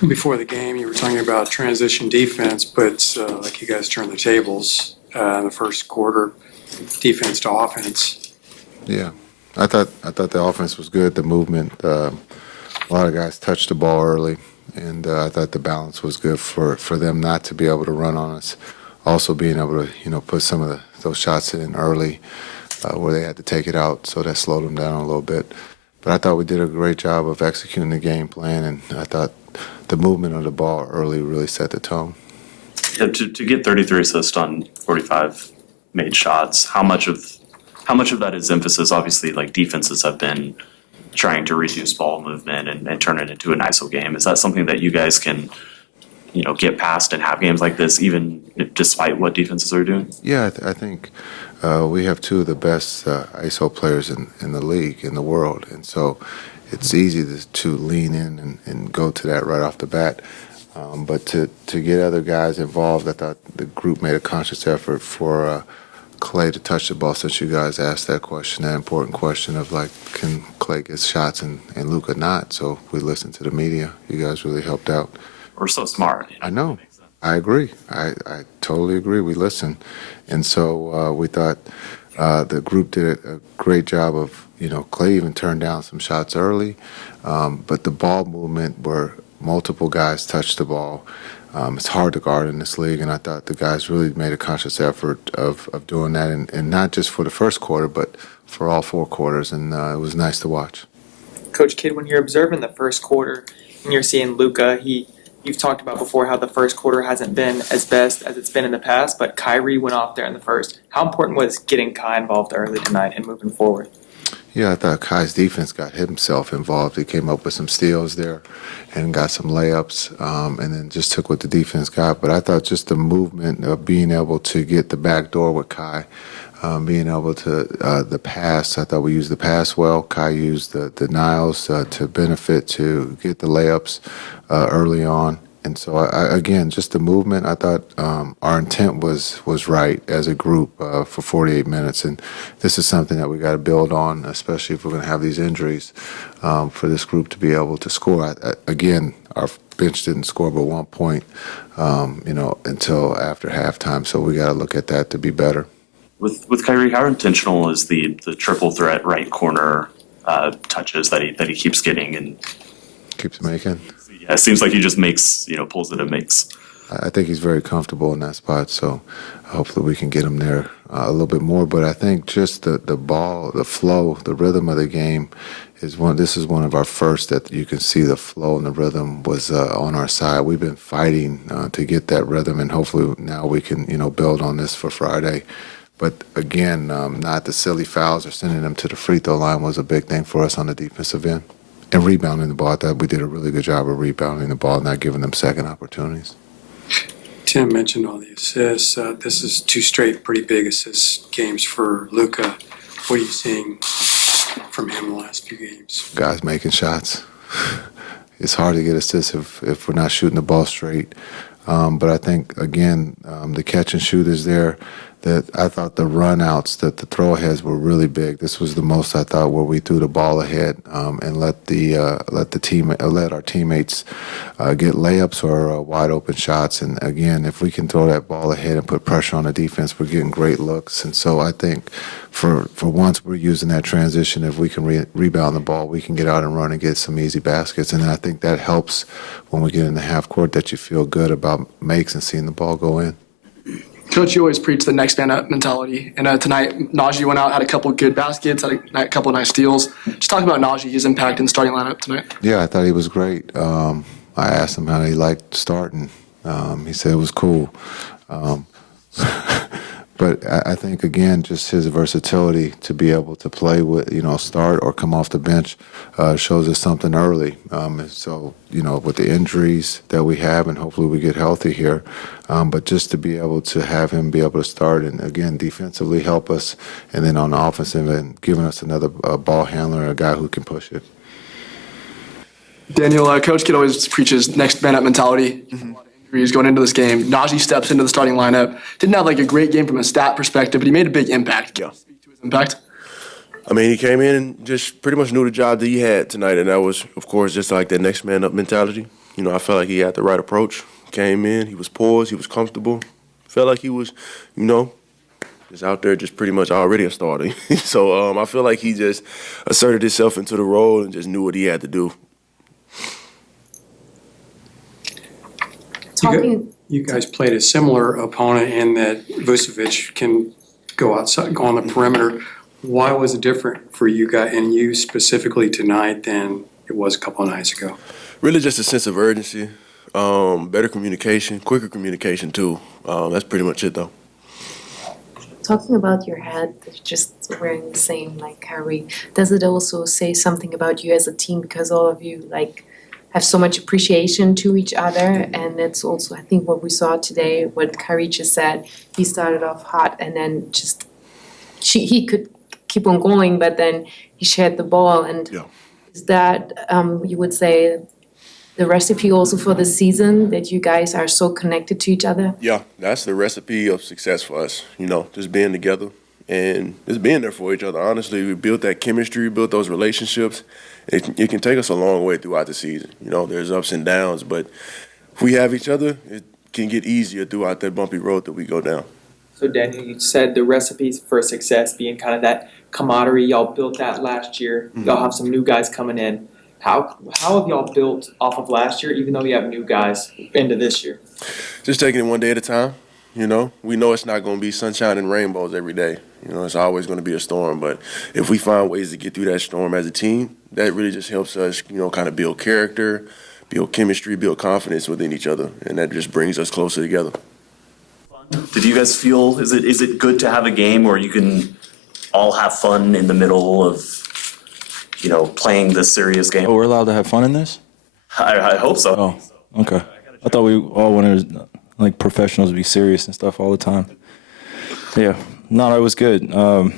Before the game, you were talking about transition defense, but like you guys turned the tables in the first quarter, defense to offense. Yeah, I thought the offense was good. The movement, a lot of guys touched the ball early, and I thought the balance was good for them not to be able to run on us. Also, being able to put some of those shots in early where they had to take it out, so that slowed them down a little bit. But I thought we did a great job of executing the game plan, and I thought the movement of the ball early really set the tone. Yeah, to get 33 assists on 45 made shots, how much of that is emphasis? Obviously, like defenses have been trying to reduce ball movement and turn it into an ISO game. Is that something that you guys can, get past and have games like this, even despite what defenses are doing? Yeah, I think we have two of the best ISO players in the league, in the world, and so it's easy to lean in and go to that right off the bat. But to get other guys involved, I thought the group made a conscious effort for Clay to touch the ball, since you guys asked that question, that important question of, like, can Clay get shots and Luca not? So we listened to the media. You guys really helped out. We're so smart. I know. I agree. I totally agree. We listened. And so we thought the group did a great job of, Clay even turned down some shots early, but the ball movement where multiple guys touched the ball, it's hard to guard in this league, and I thought the guys really made a conscious effort of doing that, and not just for the first quarter, but for all four quarters, and it was nice to watch. Coach Kidd, when you're observing the first quarter and you're seeing Luca, you've talked about before how the first quarter hasn't been as best as it's been in the past, but Kyrie went off there in the first. How important was getting Kai involved early tonight and moving forward? Yeah, I thought Kai's defense got himself involved. He came up with some steals there and got some layups, and then just took what the defense got. But I thought just the movement of being able to get the back door with Kai, being able to the pass. I thought we used the pass well. Kai used the denials to benefit, to get the layups early on. And so, again, just the movement, I thought our intent was right as a group for 48 minutes. And this is something that we got to build on, especially if we're going to have these injuries, for this group to be able to score. Again, our bench didn't score but 1 point, until after halftime. So we got to look at that to be better. With Kyrie, how intentional is the triple threat right corner touches that he keeps getting and keeps making? Yeah, it seems like he just makes, pulls it and makes. I think he's very comfortable in that spot, so hopefully we can get him there a little bit more. But I think just the ball, the flow, the rhythm of the game is one. This is one of our first that you can see the flow and the rhythm was on our side. We've been fighting to get that rhythm, and hopefully now we can, build on this for Friday. But again, not the silly fouls or sending them to the free throw line was a big thing for us on the defensive end. And rebounding the ball, I thought we did a really good job of rebounding the ball, not giving them second opportunities. Tim mentioned all the assists. This is two straight pretty big assist games for Luca. What are you seeing from him the last few games? Guys making shots. It's hard to get assists if we're not shooting the ball straight. But I think, again, the catch and shoot is there. That I thought the run-outs, that the throw-aheads were really big. This was the most, I thought, where we threw the ball ahead and let our teammates get layups or wide-open shots. And, again, if we can throw that ball ahead and put pressure on the defense, we're getting great looks. And so I think for once we're using that transition, if we can rebound the ball, we can get out and run and get some easy baskets. And I think that helps when we get in the half court, that you feel good about makes and seeing the ball go in. Coach, you always preach the next man up mentality. And tonight, Najee went out, had a couple good baskets, had a couple nice steals. Just talk about Najee, his impact in the starting lineup tonight. Yeah, I thought he was great. I asked him how he liked starting. He said it was cool. But I think, again, just his versatility to be able to play with, start or come off the bench shows us something early. So, with the injuries that we have, and hopefully we get healthy here, but just to be able to have him be able to start and, again, defensively help us, and then on the offensive end, giving us another ball handler, a guy who can push it. Daniel, Coach Kidd always preaches next man up mentality. Mm-hmm. He's going into this game. Najee steps into the starting lineup. Didn't have a great game from a stat perspective, but he made a big impact. Yeah. Speak to his impact. I mean, he came in and just pretty much knew the job that he had tonight, and that was, of course, just like that next man up mentality. I felt like he had the right approach. Came in, he was poised, he was comfortable. Felt like he was, just out there just pretty much already a starter. So I feel like he just asserted himself into the role and just knew what he had to do. You guys played a similar opponent in that Vucevic can go outside, go on the perimeter. Why was it different for you guys and you specifically tonight than it was a couple of nights ago? Really just a sense of urgency, better communication, quicker communication too. That's pretty much it though. Talking about your head, just wearing the same like Kyrie, does it also say something about you as a team because all of you have so much appreciation to each other? And that's also I think what we saw today, what Kyrie just said. He started off hot and then he could keep on going, but then he shared the ball. And is that you would say the recipe also for the season, that you guys are so connected to each other? Yeah, that's the recipe of success for us, just being together and just being there for each other. Honestly, we built that chemistry, built those relationships. It can take us a long way throughout the season. There's ups and downs, but if we have each other, it can get easier throughout that bumpy road that we go down. So Daniel, you said the recipes for success being kind of that camaraderie. Y'all built that last year. Y'all have some new guys coming in. How have y'all built off of last year, even though you have new guys into this year? Just taking it one day at a time. We know it's not going to be sunshine and rainbows every day. It's always going to be a storm. But if we find ways to get through that storm as a team, that really just helps us, kind of build character, build chemistry, build confidence within each other. And that just brings us closer together. Did you guys feel, is it good to have a game where you can all have fun in the middle of, playing this serious game? Oh, we're allowed to have fun in this? I hope so. Oh, okay. I thought we all wanted, professionals to be serious and stuff all the time. Yeah. No, it was good. Now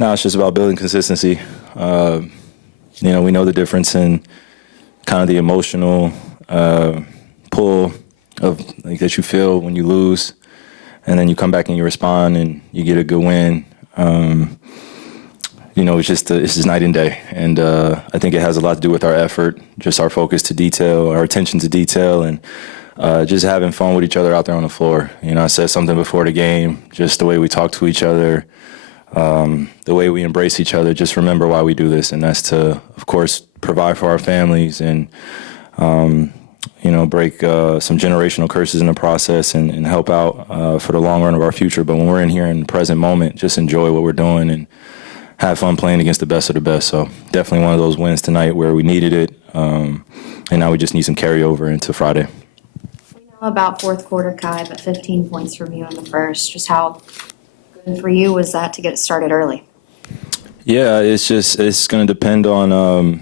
it's just about building consistency. We know the difference in kind of the emotional pull of that you feel when you lose, and then you come back and you respond and you get a good win. It's just night and day, and I think it has a lot to do with our effort, just our focus to detail, our attention to detail, and just having fun with each other out there on the floor. I said something before the game, just the way we talk to each other, the way we embrace each other. Just remember why we do this, and that's to, of course, provide for our families and break some generational curses in the process and help out for the long run of our future. But when we're in here in the present moment, just enjoy what we're doing and have fun playing against the best of the best. So definitely one of those wins tonight where we needed it, and now we just need some carryover into Friday. We know about fourth quarter, Kai, but 15 points from you in the first. Just how good for you was that to get it started early? Yeah, it's going to depend on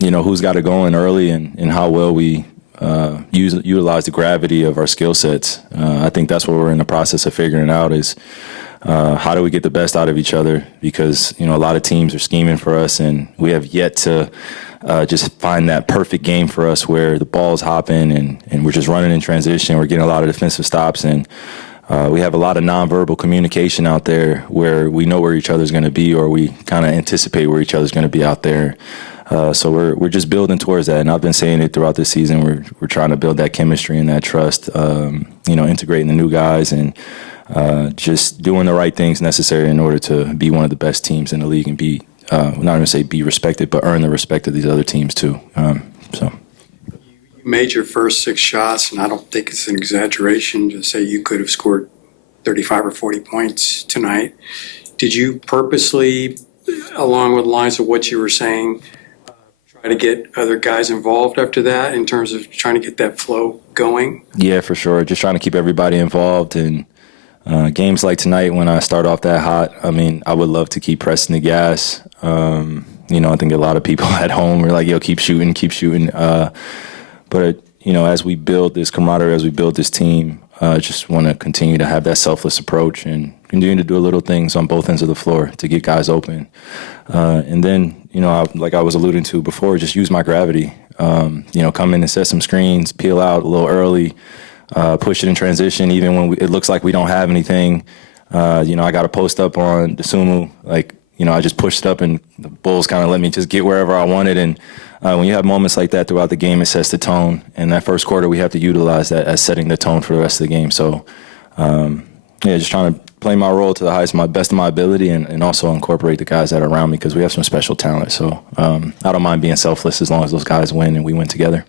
who's got it going early and how well we utilize the gravity of our skill sets. I think that's what we're in the process of figuring out is how do we get the best out of each other? Because, a lot of teams are scheming for us, and we have yet to just find that perfect game for us where the ball's hopping and we're just running in transition. We're getting a lot of defensive stops, and we have a lot of nonverbal communication out there where we know where each other's going to be, or we kind of anticipate where each other's going to be out there. So we're just building towards that, and I've been saying it throughout this season. We're trying to build that chemistry and that trust, integrating the new guys and just doing the right things necessary in order to be one of the best teams in the league and be, not going to say be respected, but earn the respect of these other teams too. You made your first 6 shots, and I don't think it's an exaggeration to say you could have scored 35 or 40 points tonight. Did you purposely, along with the lines of what you were saying, try to get other guys involved after that in terms of trying to get that flow going? Yeah, for sure. Just trying to keep everybody involved. And games like tonight, when I start off that hot, I would love to keep pressing the gas. I think a lot of people at home are like, yo, keep shooting. But as we build this camaraderie, as we build this team, just want to continue to have that selfless approach and continue to do little things on both ends of the floor to get guys open. And then, like I was alluding to before, just use my gravity. Come in and set some screens, peel out a little early, push it in transition, even when it looks like we don't have anything. I got to post up on the Sumu, I just pushed up and the Bulls kind of let me just get wherever I wanted. And when you have moments like that throughout the game, it sets the tone. And that first quarter, we have to utilize that as setting the tone for the rest of the game. So, just trying to play my role to the best of my ability and also incorporate the guys that are around me because we have some special talent. So I don't mind being selfless as long as those guys win and we win together.